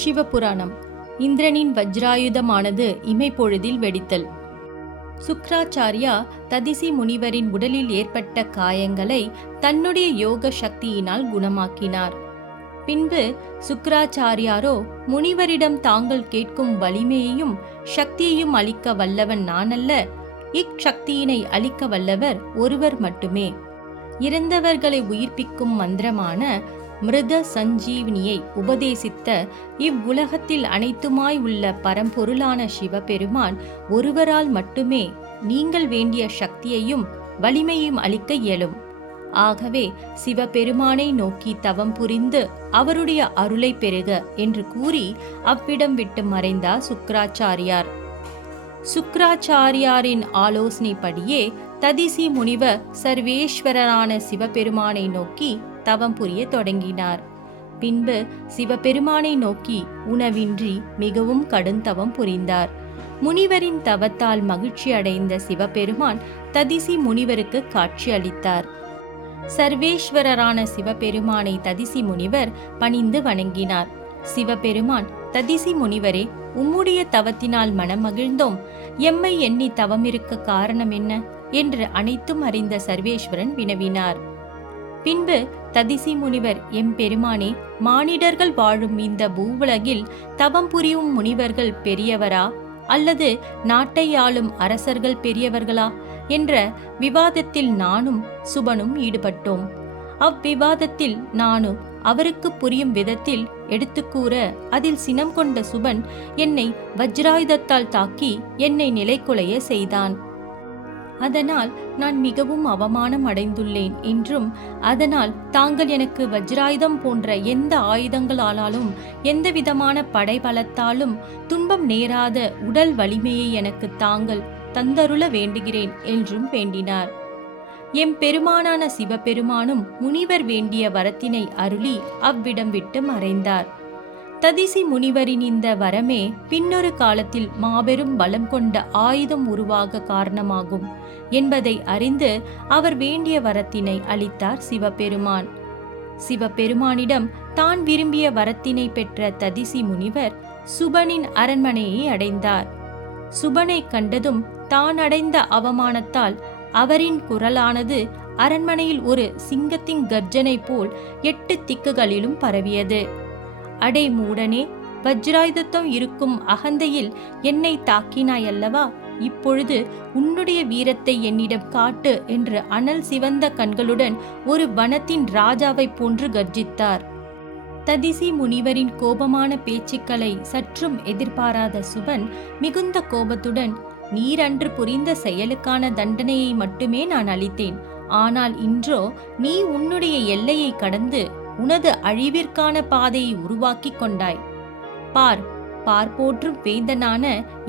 சிவபுராணம். இந்திரனின் வஜ்ராயுதமானது இமைப்பொழுதில் வெடித்தல். சுக்ராச்சாரியா ததிசி முனிவரின் உடலில் ஏற்பட்ட காயங்களை தன்னுடைய யோக சக்தியினால் குணமாக்கினார். பின்பு சுக்ராச்சாரியாரோ முனிவரிடம் தாங்கள் கேட்கும் வலிமையையும் சக்தியையும் அளிக்க வல்லவன் நானல்ல, இச்சக்தியினை அளிக்க வல்லவர் ஒருவர் மட்டுமே. இறந்தவர்களை உயிர்ப்பிக்கும் மந்திரமான மிருத சஞ்சீவினியை உபதேசித்த இவ்வுலகத்தில் அனைத்துமாய் உள்ள பரம்பொருளான சிவபெருமான் ஒருவரால் மட்டுமே நீங்கள் வேண்டிய சக்தியையும் வலிமையும் அளிக்க இயலும். ஆகவே சிவபெருமானை நோக்கி தவம் புரிந்து அவருடைய அருளை பெறுக என்று கூறி அவ்விடம் விட்டு மறைந்தார் சுக்ராச்சாரியார். சுக்ராச்சாரியாரின் ஆலோசனைப்படியே ததிசி முனிவர் சர்வேஸ்வரரான சிவபெருமானை நோக்கி தவம் புரிய தொடங்கினார். பின்பு சிவபெருமானை நோக்கி உணவின்றி மிகவும் கடுந்தவம் புரிந்தார். முனிவரின் தவத்தால் மகிழ்ச்சி அடைந்த சிவபெருமான் ததிசி முனிவருக்கு காட்சி அளித்தார். சர்வேஸ்வரரான சிவபெருமானை ததிசி முனிவர் பணிந்து வணங்கினார். சிவபெருமான், ததிசி முனிவரே, உம்முடைய தவத்தினால் மனமகிழ்ந்தோம். எம்மை எண்ணி தவமிருக்க காரணம் என்ன என்று அனைத்தும் அறிந்த சர்வேஸ்வரன் வினவினார். பின்பு ததிசி முனிவர், எம்பெருமானே, மானிடர்கள் வாழும் இந்த பூவுலகில் தவம் புரியும் முனிவர்கள் பெரியவரா அல்லது நாட்டை ஆளும் அரசர்கள் பெரியவர்களா என்ற விவாதத்தில் நானும் சுபனும் ஈடுபட்டோம். அவ்விவாதத்தில் நானும் அவருக்கு புரியும் விதத்தில் எடுத்துக்கூற அதில் சினம் கொண்ட சுபன் என்னை வஜ்ராயுதத்தால் தாக்கி என்னை நிலைகுலைய செய்தான். அதனால் நான் மிகவும் அவமானம் அடைந்துள்ளேன் என்றும், அதனால் தாங்கள் எனக்கு வஜ்ராயுதம் போன்ற எந்த ஆயுதங்களாலும் எந்தவிதமான படைபலத்தாலும் துன்பம் நேராத உடல் வலிமையை எனக்கு தாங்கள் தந்தருள வேண்டுகிறேன் என்றும் வேண்டினார். எம்பெருமானான சிவபெருமானும் முனிவர் வேண்டிய வரத்தினை அருளி அவ்விடம் விட்டு மறைந்தார். ததிசி முனிவரின் இந்த வரமே பின்னொரு காலத்தில் மாபெரும் பலம் கொண்ட ஆயுதம் உருவாக காரணமாகும் என்பதை அறிந்து அவர் வேண்டிய வரத்தினை அளித்தார் சிவபெருமான். சிவபெருமானிடம் தான் விரும்பிய வரத்தினை பெற்ற ததிசி முனிவர் சுபனின் அரண்மனையை அடைந்தார். சுபனை கண்டதும் தான் அடைந்த அவமானத்தால் அவரின் குரலானது அரண்மனையில் ஒரு சிங்கத்தின் கர்ஜனை போல் 8 திக்குகளிலும் பரவியது. அடே மூடனே, வஜ்ராயுதத்தம் இருக்கும் அகந்தையில் என்னை தாக்கினாயல்லவா? இப்பொழுது உன்னுடைய வீரத்தை என்னிடம் காட்டு என்று அனல் சிவந்த கண்களுடன் ஒரு வனத்தின் ராஜாவை போன்று கர்ஜித்தார். ததிசி முனிவரின் கோபமான பேச்சுக்களை சற்றும் எதிர்பாராத சுபன் மிகுந்த கோபத்துடன், நீர் அன்று புரிந்த செயலுக்கான தண்டனையை மட்டுமே நான் அளித்தேன். ஆனால் இன்றோ நீ உன்னுடைய எல்லையை கடந்து உனது அழிவிற்கான பாதையை உருவாக்கி கொண்டாய். பார் போற்றும் வேந்தனான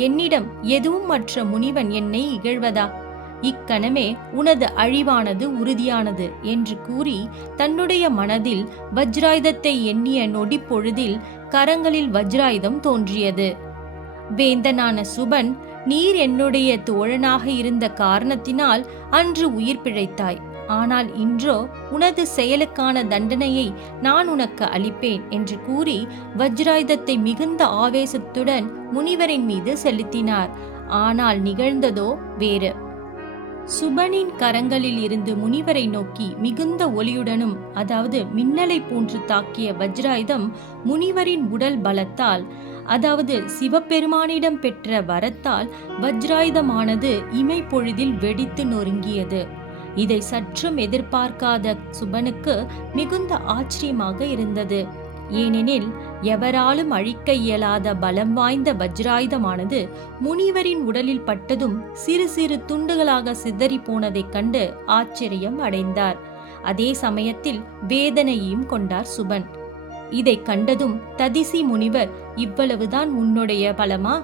என்னிடம் எதுவும் மற்ற முனிவன் என்னை இகழ்வதா? இக்கணமே உனது அழிவானது உறுதியானது என்று கூறி தன்னுடைய மனதில் வஜ்ராயுதத்தை எண்ணிய நொடி பொழுதில் கரங்களில் வஜ்ராயுதம் தோன்றியது. வேந்தனான சுபன், நீர் என்னுடைய தோழனாக இருந்த காரணத்தினால் அன்று உயிர் பிழைத்தாய். ஆனால் இன்றோ உனது செயலுக்கான தண்டனையை நான் உனக்கு அளிப்பேன் என்று கூறி வஜ்ராயுதத்தை மிகுந்த ஆவேசத்துடன் முனிவரின் மீது செலுத்தினார். ஆனால் நிகழ்ந்ததோ வேறு. சுபனின் கரங்களில் இருந்து முனிவரை நோக்கி மிகுந்த ஒளியுடனும், அதாவது மின்னலை போன்று தாக்கிய வஜ்ராயுதம் முனிவரின் உடல் பலத்தால், அதாவது சிவபெருமானிடம் பெற்ற வரத்தால் வஜ்ராயுதமானது இமைப்பொழுதில் வெடித்து நொறுங்கியது. இதை சற்றும் எதிர்பார்க்காத சுபனுக்கு மிகுந்த ஆச்சரியமாக இருந்தது. ஏனெனில் எவராலும் அழிக்க இயலாத பலம் வாய்ந்த வஜ்ராயுதமானது முனிவரின் உடலில் பட்டதும் சிறு சிறு துண்டுகளாக சிதறி போனதைக் கண்டு ஆச்சரியம் அடைந்தார். அதே சமயத்தில் வேதனையும் கொண்டார் சுபன். இதை கண்டதும் ததிசி முனிவர், இவ்வளவுதான் உன்னுடைய பலமா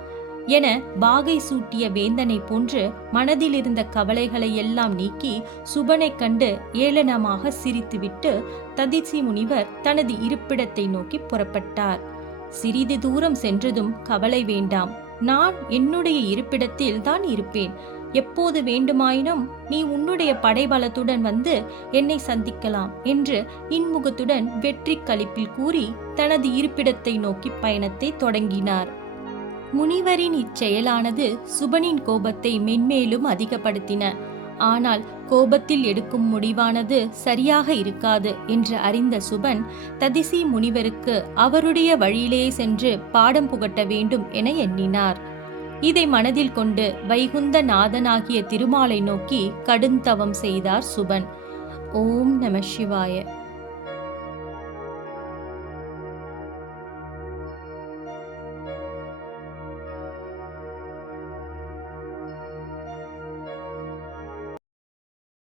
என வாகை சூட்டிய வேந்தனை போன்று மனதில் இருந்த கவலைகளை எல்லாம் நீக்கி சுபனை கண்டு ஏளனமாக சிரித்துவிட்டு ததிசி முனிவர் தனது இருப்பிடத்தை நோக்கி புறப்பட்டார். சிறிது தூரம் சென்றதும், கவலை வேண்டாம், நான் என்னுடைய இருப்பிடத்தில் தான் இருப்பேன். எப்போது வேண்டுமாயினும் நீ உன்னுடைய படைபலத்துடன் வந்து என்னை சந்திக்கலாம் என்று இன்முகத்துடன் வெற்றி களிப்பில் கூறி தனது இருப்பிடத்தை நோக்கி பயணத்தை தொடங்கினார். முனிவரின் இச்செயலானது சுபனின் கோபத்தை மென்மேலும் அதிகப்படுத்தின. ஆனால் கோபத்தில் எடுக்கும் முடிவானது சரியாக இருக்காது என்று அறிந்த சுபன் ததிசி முனிவருக்கு அவருடைய வழியிலே சென்று பாடம் புகட்ட வேண்டும் என எண்ணினார். இதை மனதில் கொண்டு வைகுந்த நாதனாகிய திருமாலை நோக்கி கடுந்தவம் செய்தார் சுபன். ஓம் நம சிவாய.